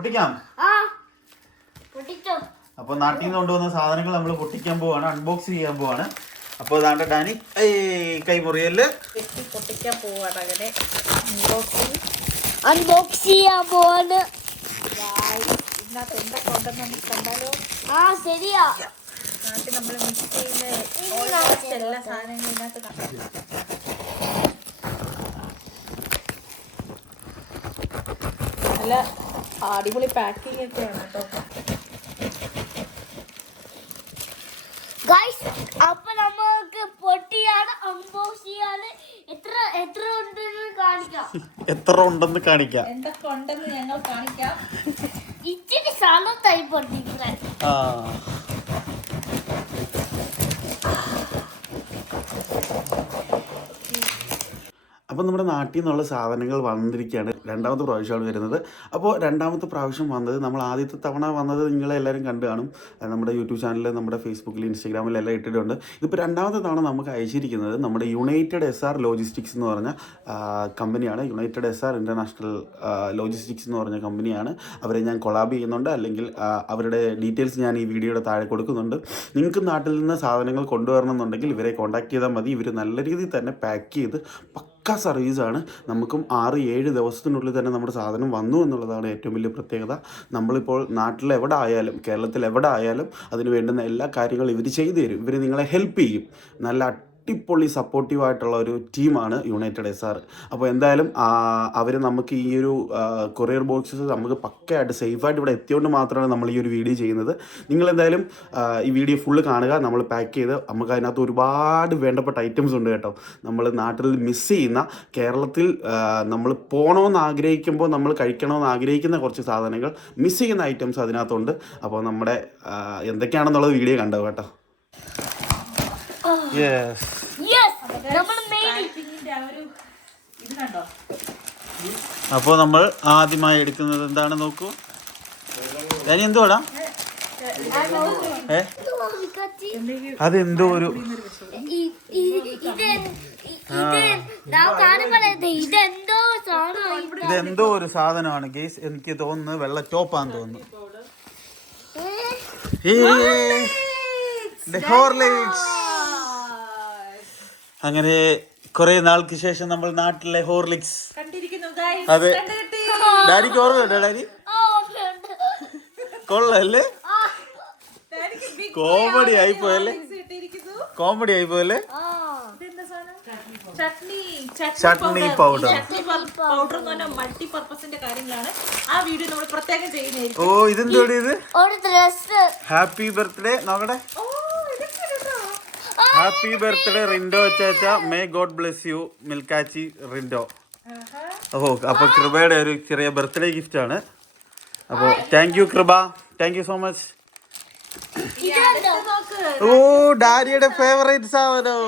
പൊട്ടിക്കാം. അപ്പോൾ നാട്ടിൽ നിന്ന് കൊണ്ടുവന്ന സാധനങ്ങൾ നമ്മൾ പൊട്ടിക്കാൻ പോവാണ്. അൺബോക്സ് ചെയ്യാൻ പോവാണ്. അപ്പോൾ അതാണ്ട് ഡാനി കൈമുറിയല്ല പൊട്ടിക്കാൻ പോവാണ് അങ്ങനെ. അൺബോക്സ് ചെയ്യാൻ പോവാണ്. ഇതിനകത്ത് എന്തൊക്കെ ഉണ്ടെന്ന് നമുക്ക് കണ്ടാലോ? ആ ശരിയാ. നമ്മൾ മിക്സ് ചെയ്യുന്ന almost എല്ലാ സാധനങ്ങളും ഇതിനകത്ത് കാണാം നല്ല അടിപൊളി പാക്കിംഗ് ഒക്കെയാണ് കേട്ടോ ഗൈസ് അപ്പൊ നമുക്ക് പൊട്ടിയാണ് അൺബോക്സ് ചെയ്യാണ് എത്ര എത്ര ഉണ്ടെന്ന് കാണിക്കാം. എത്ര ഉണ്ടെന്ന് കാണിക്കാം. എന്തൊക്കെ ഉണ്ടെന്ന് ഞങ്ങൾ കാണിക്കാം. ഇച്ചിരി സ്ഥലത്തായി പൊട്ടിക്കാൻ ആ. അപ്പോൾ നമ്മുടെ നാട്ടിൽ നിന്നുള്ള സാധനങ്ങൾ വന്നിരിക്കുകയാണ്. രണ്ടാമത്തെ പ്രാവശ്യമാണ് വരുന്നത്. അപ്പോൾ രണ്ടാമത്തെ പ്രാവശ്യം വന്നത് നമ്മൾ ആദ്യത്തെ തവണ വന്നത് നിങ്ങളെ എല്ലാവരും കണ്ടു കാണും. നമ്മുടെ യൂട്യൂബ് ചാനലിൽ നമ്മുടെ ഫേസ്ബുക്കിൽ ഇൻസ്റ്റാഗ്രാമിൽ എല്ലാം ഇട്ടിട്ടുണ്ട്. ഇതിപ്പോൾ രണ്ടാമത്തെ തവണ നമുക്ക് അയച്ചിരിക്കുന്നത് നമ്മുടെ യുണൈറ്റഡ് എസ് ആർ ലോജിസ്റ്റിക്സ് എന്ന് പറഞ്ഞ കമ്പനിയാണ്. United S R International Logistics എന്ന് പറഞ്ഞ കമ്പനിയാണ്. അവരെ ഞാൻ കൊളാബ് ചെയ്യുന്നുണ്ട്. അല്ലെങ്കിൽ അവരുടെ ഡീറ്റെയിൽസ് ഞാൻ ഈ വീഡിയോയുടെ താഴെ കൊടുക്കുന്നുണ്ട്. നിങ്ങൾക്ക് നാട്ടിൽ നിന്ന് സാധനങ്ങൾ കൊണ്ടുവരണം എന്നുണ്ടെങ്കിൽ ഇവരെ കോൺടാക്ട് ചെയ്താൽ മതി. ഇവർ നല്ല രീതിയിൽ തന്നെ പാക്ക് ചെയ്ത് സർവീസാണ്. നമുക്കും ആറ് ഏഴ് ദിവസത്തിനുള്ളിൽ തന്നെ നമ്മുടെ സാധനം വന്നു എന്നുള്ളതാണ് ഏറ്റവും വലിയ പ്രത്യേകത. നമ്മളിപ്പോൾ നാട്ടിൽ എവിടെ ആയാലും കേരളത്തിൽ എവിടെ ആയാലും അതിന് വേണ്ടുന്ന എല്ലാ കാര്യങ്ങളും ഇവർ ചെയ്തു തരും. ഇവർ നിങ്ങളെ ഹെൽപ്പ് ചെയ്യും. നല്ല അടിപൊളി സപ്പോർട്ടീവ് ആയിട്ടുള്ള ഒരു ടീമാണ് യുണൈറ്റഡ് എസ് ആർ അപ്പോൾ എന്തായാലും അവർ നമുക്ക് ഈ ഒരു കൊറിയർ ബോക്സസ് നമുക്ക് പക്കയായിട്ട് സേഫായിട്ട് ഇവിടെ എത്തിയോണ്ട് മാത്രമാണ് നമ്മൾ ഈ ഒരു വീഡിയോ ചെയ്യുന്നത്. നിങ്ങൾ എന്തായാലും ഈ വീഡിയോ ഫുള്ള് കാണുക. നമ്മൾ പാക്ക് ചെയ്ത് നമുക്ക് അതിനകത്ത് ഒരുപാട് വേണ്ടപ്പെട്ട ഐറ്റംസ് ഉണ്ട് കേട്ടോ. നമ്മൾ നാട്ടിൽ മിസ്സ് ചെയ്യുന്ന കേരളത്തിൽ നമ്മൾ പോകണമെന്ന് ആഗ്രഹിക്കുമ്പോൾ നമ്മൾ കഴിക്കണമെന്ന് ആഗ്രഹിക്കുന്ന കുറച്ച് സാധനങ്ങൾ മിസ് ചെയ്യുന്ന ഐറ്റംസ് അതിനകത്തുണ്ട്. അപ്പോൾ നമ്മുടെ എന്തൊക്കെയാണെന്നുള്ളത് വീഡിയോ കണ്ടോ കേട്ടോ യെസ് യെസ് നമ്മൾ മെയിൻ പാക്കിങ്ങിന്റെ ആ ഒരു ഇത് കണ്ടോ? അപ്പോൾ നമ്മൾ ആദ്യമായി എടുക്കുന്നത് എന്താണ് നോക്കൂ. ഞാൻ എന്തുവാടാ ഏ? അതെന്തോ ഒരു ഇതെന്തോ ഒരു സാധനമാണ് ഗേസ് എനിക്ക് തോന്നുന്നു വെള്ള ടോപ്പാന്ന് തോന്നുന്നു. ഹോർലിക്സ് അങ്ങനെ കുറെ നാൾക്ക് ശേഷം നമ്മൾ നാട്ടിലെ ഹോർലിക്സ്. അതെ. ഡാഡിക്ക് ഓർമ്മയുണ്ടോ ഡാഡി? കൊള്ളല്ലേ? കോമഡി ആയിപ്പോയല്ലേ? പോയല്ലേ. കോമഡി ആയിപ്പോയല്ലേ? ഇതെന്താ സാധനം? ചട്നി പൗഡർ ഓ ഇതെന്തോടി ഇത്? ഹാപ്പി ബർത്ത്ഡേ നോക്കട്ടെ ഹാപ്പി ബർത്ത്ഡേ റിൻഡോ ചേച്ച. മേ ഗോഡ് ബ്ലെസ് യു മിൽക്കാച്ചി റിൻഡോ ഓ അപ്പോൾ കൃപയുടെ ഒരു ചെറിയ ബർത്ത്ഡേ ഗിഫ്റ്റ് ആണ്. അപ്പോൾ thank you Kripa. Thank you so much ഓ ഡാഡിയുടെ ഫേവറേറ്റ് സാധനോ.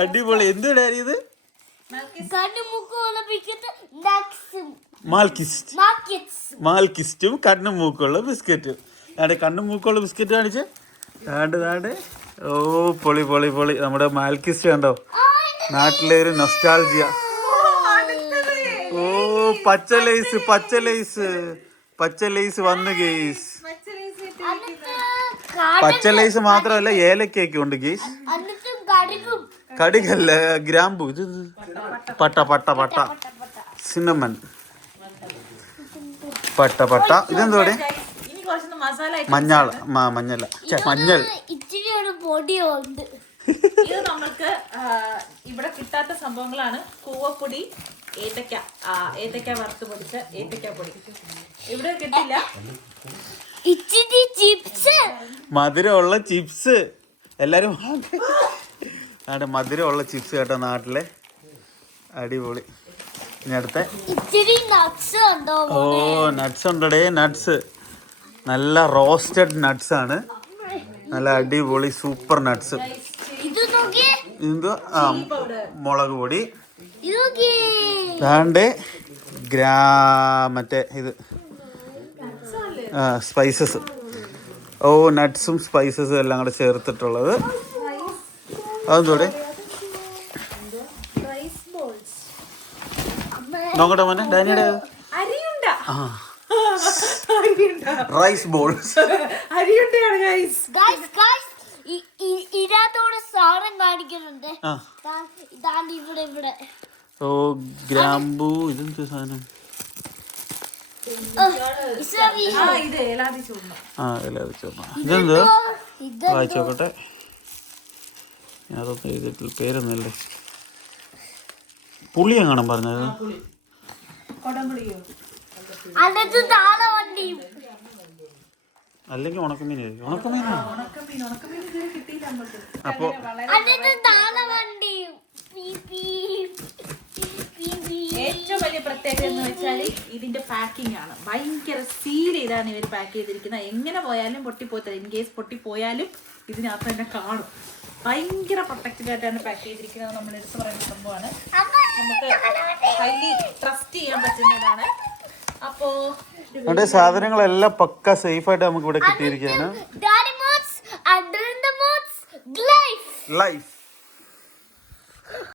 അടിപൊളി. എന്ത് ഡാഡി ഇത്? മാൽക്കിസ്റ്റ് മാൽക്കിസ്റ്റും കണ്ണും മൂക്കുള്ള ബിസ്ക്കറ്റും. കണ്ണും മൂക്കുള്ള ബിസ്ക്കറ്റ് കാണിച്ച്? ആണ്ട് താണ്ട്. ഓ പൊളി പൊളി പൊളി. നമ്മുടെ മാൽക്കിസ്റ്റ് കണ്ടോ? നാട്ടിലെ ഒരു നൊസ്റ്റാൾജിയ ഓ പച്ച ലേസ് പച്ച ലേസ് പച്ച ലേസ് വന്നു ഗെയ്സ്. പച്ച ലേസ് മാത്രമല്ല ഏലക്കയൊക്കെ ഉണ്ട് ഗെയ്സ്. കടികല്ല കടുകും കടുകല്ല ഗ്രാമ്പു. ഇത്. പട്ട പട്ട പട്ട. സിനമൻ പട്ട പട്ട. ഇതെന്തോടെ മസാല. മഞ്ഞൾ മഞ്ഞൾ. മഞ്ഞൾ. ഇച്ചിരി ഒരു പൊടിയുണ്ട്. ഇത് നമ്മൾക്ക് ഇവിടെ കിട്ടാത്ത സംഭവങ്ങളാണ് കൂവപ്പൊടി ഏത്തക്ക ഏത്തക്ക വറുത്ത് പൊടിച്ച ഏത്തക്ക പൊടി. ഇവിടെ കിട്ടില്ല. ഇച്ചിരി ചിപ്സ്. മധുരമുള്ള ചിപ്സ്. എല്ലാരും അവിടെ മധുരമുള്ള ചിപ്സ് കേട്ടോ നാട്ടിലെ. അടിപൊളി. ഇനി അടുത്ത. ഇച്ചിരി നട്സ് ഉണ്ടോ ഓ നട്ട്സ് ഉണ്ടടേ നട്ട്സ് നല്ല റോസ്റ്റഡ് നട്ട്സ് ആണ്. നല്ല അടിപൊളി സൂപ്പർ നട്ട്സ് ഇത് ആ മുളക് പൊടി. ദാണ്ട് ഗ്രാ മറ്റേ ഇത് ആ സ്പൈസസ് ഓ നട്ട്സും സ്പൈസസും എല്ലാം കൂടെ ചേർത്തിട്ടുള്ളത്. അതെന്തൂടെ? നോക്കട്ടെ മോനെ ഡാനിയുടെ. ആ. Rice balls അരിയുണ്ടയാണ് guys guys guys ഇതിനകത്തോടെ സാധനം കാണിക്കുന്നുണ്ട്. ആ. ദാ- ഇതാണ് ഇവിടെ ഇവിടെ. ഓ ഗ്രാമ്പു. ഇതെന്ത് സാധനം? ഇസറി ആ ഇത് ഏലാതി ചൂർണം ആ ഇല വെച്ചോളാം ഇതെന്ത് ഇത് വായിച്ചു നോക്കട്ടെ. ഞാൻ അതൊന്നും എഴുതിയിട്ടില്ല. പേരൊന്നുമല്ലേ പുളി എങ്ങനെ പറഞ്ഞത് പുളി. കൊടംപുളിയോ? അതിനകത്ത് താളെ വണ്ടിയും അല്ലെങ്കിൽ ഉണക്കമീൻ ഉണക്കമീൻ. ഉണക്കമീൻ ഇതുവരെ കിട്ടിയില്ല അപ്പോൾ വളരെ അതിനകത്ത് താളെ വണ്ടിയും പീ, പീ, പീ, പീ. ഏറ്റവും വലിയ പ്രത്യേകത എന്ന് വെച്ചാൽ ഇതിന്റെ പാക്കിംഗ് ആണ്. ഭയങ്കര സീൽ ചെയ്താണ് ഇവർ പാക്ക് ചെയ്തിരിക്കുന്നത്. എങ്ങനെ പോയാലും പൊട്ടിപ്പോത്തില്ല ഇൻ കേസ് പൊട്ടിപ്പോയാലും ഇതിനകത്ത് തന്നെ കാണും. ഭയങ്കര പ്രൊട്ടക്റ്റഡ് ആയിട്ടാണ് പാക്ക് ചെയ്തിരിക്കുന്നത്. നമ്മൾ എടുത്ത് പറയുന്ന സംഭവമാണ്. നമുക്ക് ഹൈലി ട്രസ്റ്റ് ചെയ്യാൻ പറ്റുന്നതാണ്. അപ്പോ നമ്മുടെ സാധനങ്ങളെല്ലാം പക്ക സേഫ് ആയിട്ട് നമുക്ക് ഇവിടെ കിട്ടിയിരിക്കുകയാണ്. ലൈഫ്